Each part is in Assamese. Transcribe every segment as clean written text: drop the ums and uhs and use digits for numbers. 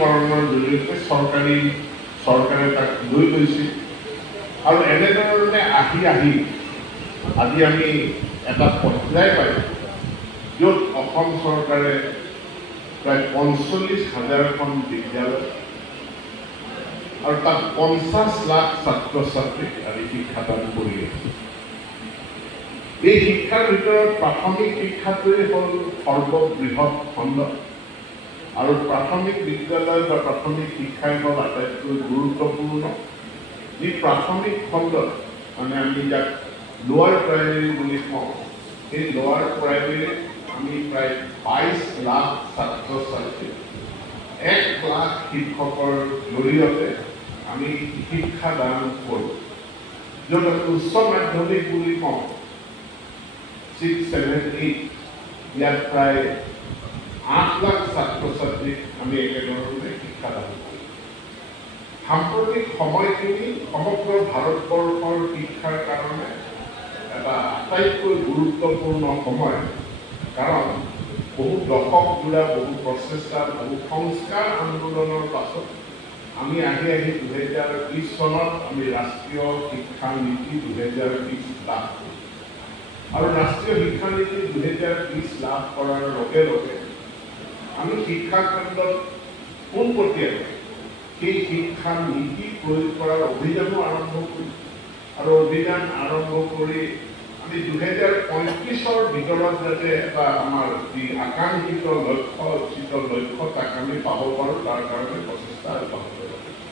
ডিজিটালীকৰণৰ জৰিয়তে চৰকাৰে তাক লৈ গৈছিল আৰু এনেধৰণে আহি আজি আমি এটা পৰ্যায় পাইছোঁ য'ত অসম চৰকাৰে প্ৰায় ৪৫,০০০খন বিদ্যালয় আৰু তাত ৫০ লাখ ছাত্ৰ ছাত্ৰীক আমি শিক্ষাদান কৰি আছো। এই শিক্ষাৰ ভিতৰত প্ৰাথমিক শিক্ষাটোৱে হ'ল সৰ্ববৃহৎ খণ্ড আৰু প্ৰাথমিক বিদ্যালয় বা প্ৰাথমিক শিক্ষাই হ'ল আটাইতকৈ গুৰুত্বপূৰ্ণ। যি প্ৰাথমিক খণ্ডত মানে আমি যাক লোৱাৰ প্ৰাইমেৰী বুলি কওঁ, সেই লোৱাৰ প্ৰাইমেৰীত আমি প্ৰায় ২২ লাখ ছাত্ৰ ছাত্ৰীক ১ লাখ শিক্ষকৰ জৰিয়তে আমি শিক্ষাদান কৰোঁ। য'ত উচ্চ মাধ্যমিক বুলি কওঁ 6, 7, 8 ইয়াত প্ৰায় ৮ লাখ ছাত্ৰ ছাত্ৰীক আমি একেধৰণে শিক্ষাদান কৰোঁ। সাম্প্ৰতিক সময়খিনি সমগ্ৰ ভাৰতবৰ্ষৰ শিক্ষাৰ কাৰণে এটা আটাইতকৈ গুৰুত্বপূৰ্ণ সময়, কাৰণ বহু দশক জোৰা বহু প্ৰচেষ্টা বহু সংস্কাৰ আন্দোলনৰ পাছত আমি আহি ২০২০ চনত আমি ৰাষ্ট্ৰীয় শিক্ষা নীতি ২০২০ লাভ কৰোঁ আৰু ৰাষ্ট্ৰীয় শিক্ষা নীতি ২০২০ লাভ কৰাৰ লগে লগে আমি শিক্ষা খণ্ডত পোনপটীয়াকৈ সেই শিক্ষা নীতি প্ৰয়োগ কৰাৰ অভিযানো আৰম্ভ কৰিছোঁ আৰু অভিযান আৰম্ভ কৰি আমি ২০৩৫ৰ ভিতৰত যাতে এটা আমাৰ যি আকাংক্ষিত লক্ষ্য তাক আমি পাব পাৰোঁ তাৰ কাৰণে প্ৰচেষ্টা অব্যাহত ৰাখিছোঁ।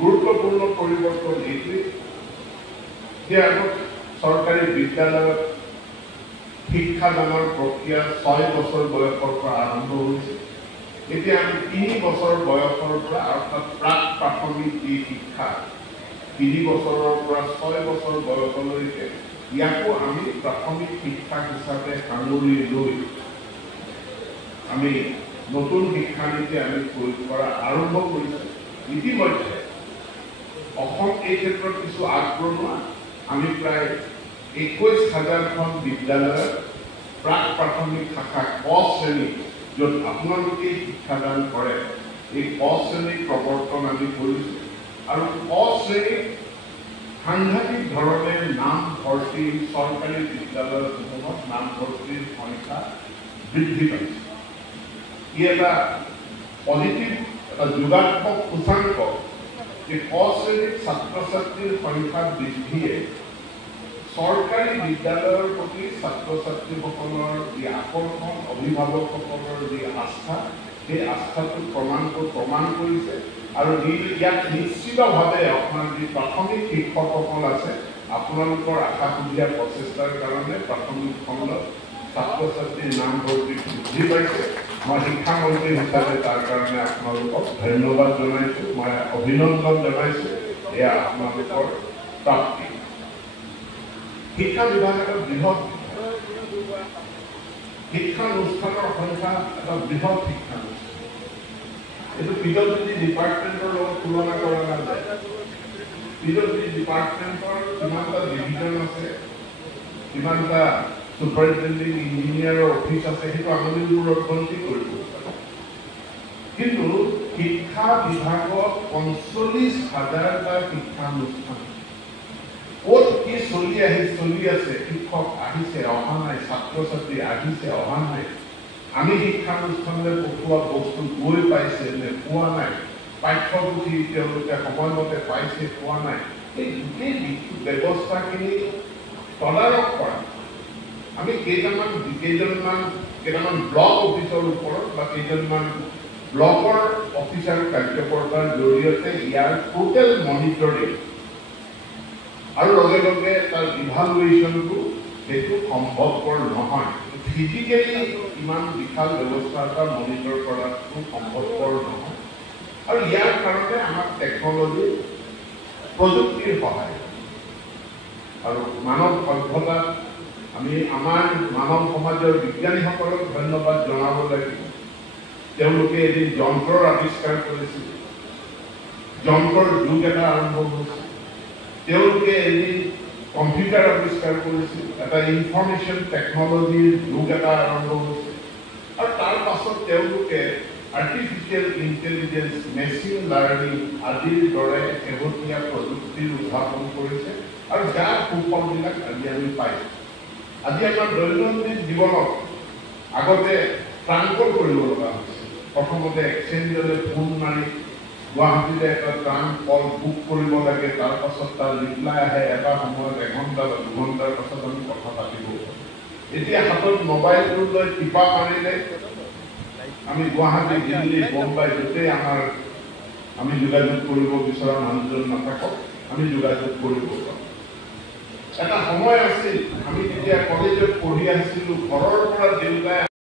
গুৰুত্বপূৰ্ণ পৰিৱৰ্তন এইটোৱেই যে আগত চৰকাৰী বিদ্যালয়ত শিক্ষাদানৰ প্ৰক্ৰিয়া ৬ বছৰ বয়সৰ পৰা আৰম্ভ হৈছিল। এতিয়া আমি ৩ বছৰ বয়সৰ পৰা অৰ্থাৎ প্ৰাক প্ৰাথমিক যি শিক্ষা ৩ বছৰৰ পৰা ৬ বছৰ বয়সলৈকে ইয়াকো আমি প্ৰাথমিক শিক্ষা হিচাপে সাঙুৰি লৈ আমি নতুন শিক্ষানীতি আমি প্ৰয়োগ কৰা আৰম্ভ কৰিছোঁ। ইতিমধ্যে অসম এই ক্ষেত্ৰত কিছু আগবঢ়োৱা। আমি প্ৰায় ২১,০০০খন বিদ্যালয়ত প্ৰাক প্ৰাথমিক শাখা ক শ্ৰেণী য'ত আপোনালোকে শিক্ষাদান কৰে এই ক শ্ৰেণীৰ প্ৰৱৰ্তন আমি কৰিছোঁ আৰু ক শ্ৰেণীত সাংঘাতিক ধৰণে নাম ভৰ্তি চৰকাৰী বিদ্যালয়সমূহত নাম ভৰ্তিৰ সংখ্যা বৃদ্ধি পাইছে। ই এটা পজিটিভ এটা যোগাত্মক সূচাংক যে ক শ্ৰেণীত ছাত্ৰ ছাত্ৰীৰ সংখ্যা বৃদ্ধিয়ে চৰকাৰী বিদ্যালয়ৰ প্ৰতি ছাত্ৰ ছাত্ৰীসকলৰ যি আকৰ্ষণ অভিভাৱকসকলৰ যি আস্থা সেই আস্থাটো প্ৰমাণ কৰিছে আৰু ইয়াত নিশ্চিতভাৱে আপোনাৰ যি প্ৰাথমিক শিক্ষকসকল আছে আপোনালোকৰ আশা সুবিধা প্ৰচেষ্টাৰ কাৰণে প্ৰাথমিক খণ্ডত ছাত্ৰ ছাত্ৰীৰ নাম ভৰ্তি বৃদ্ধি পাইছে। মই শিক্ষামন্ত্ৰী হিচাপে তাৰ কাৰণে আপোনালোকক ধন্যবাদ জনাইছোঁ, মই অভিনন্দন জনাইছোঁ। এয়া আপোনালোকৰ প্ৰাপ্তি। শিক্ষা বিভাগ এটা বৃহৎ শিক্ষানুষ্ঠানৰ সংখ্যা এটা বৃহৎ শিক্ষানুষ্ঠান। এইটো পিডব্লিউডি ডিপাৰ্টমেণ্টৰ লগত তুলনা কৰা নাযায়। পিডব্লিউডি ডিপাৰ্টমেণ্টৰ কিমানটা ডিভিজন আছে, কিমানটা ছুপাৰিনটেণ্ডিং ইঞ্জিনিয়াৰৰ অফিচ আছে, সেইটো আমনিবোৰত গন্তি কৰিব। কিন্তু শিক্ষা বিভাগত ৪৫,০০০টা শিক্ষানুষ্ঠান ক'ত কি চলি আছে, শিক্ষক আহিছে অহা নাই, ছাত্ৰ ছাত্ৰী আহিছে অহা নাই, আমি শিক্ষানুষ্ঠানলৈ পঠোৱা বস্তু গৈ পাইছে নে পোৱা নাই, পাঠ্যপুথি তেওঁলোকে সময়মতে পাইছে পোৱা নাই, এই গোটেই ব্যৱস্থাখিনি তদাৰক কৰা আমি কেইটামান ব্লক অফিচৰ ওপৰত বা কেইজনমান ব্লকৰ অফিচাৰ কাৰ্যকৰ্তাৰ জৰিয়তে ইয়াৰ টোটেল মনিটৰিং আৰু লগে লগে তাৰ ইভালুৱেশ্যনটো সেইটো সম্ভৱপৰ নহয়। ফিজিকেলি ইমান বিশাল ব্যৱস্থা এটা মনিটৰ কৰাটো সম্ভৱপৰ নহয় আৰু ইয়াৰ কাৰণে আমাক টেকনলজি প্ৰযুক্তিৰ সহায় আৰু মানৱ সভ্যতাত আমি আমাৰ মানৱ সমাজৰ বিজ্ঞানীসকলক ধন্যবাদ জনাব লাগিব। তেওঁলোকে এদিন যন্ত্ৰৰ আৱিষ্কাৰ কৰিছিল, যন্ত্ৰৰ যুগ এটা আৰম্ভ হৈছিল। তেওঁলোকে এদিন কম্পিউটাৰ আৱিষ্কাৰ কৰিছিল, এটা ইনফৰমেশ্যন টেকনলজিৰ যুগ এটা আৰম্ভ হৈছিল আৰু তাৰ পাছত তেওঁলোকে আৰ্টিফিচিয়েল ইণ্টেলিজেন্স, মেচিন লাৰ্ণিং আদিৰ দৰে শেহতীয়া প্ৰযুক্তিৰ উদ্ভাৱন কৰিছে আৰু যাৰ সুফলবিলাক আজি আমি পাইছোঁ। আজি আমাৰ দৈনন্দিন জীৱনত আগতে ট্ৰাংকল কৰিব লগা হৈছিল। প্ৰথমতে এক্সচেঞ্জলৈ ফোন মাৰি গুৱাহাটীতে এটা ট্ৰাংক কল বুক কৰিব লাগে, তাৰ পাছত তাৰ ৰিপ্লাই আহে, এটা সময়ত 1 ঘণ্টা বা 2 ঘণ্টাৰ পাছত আমি কথা পাতিব পাৰোঁ। এতিয়া হাতত মোবাইলটো লৈ টিপা মাৰিলে আমি গুৱাহাটী, দিল্লী, বোম্বাই য'তেই আমি যোগাযোগ কৰিব বিচৰা মানুহজন নাথাকক, আমি যোগাযোগ কৰিব পাৰোঁ। এটা সময় আছিল, আমি যেতিয়া কলেজত পঢ়ি আছিলোঁ, ঘৰৰ পৰা দেউতাই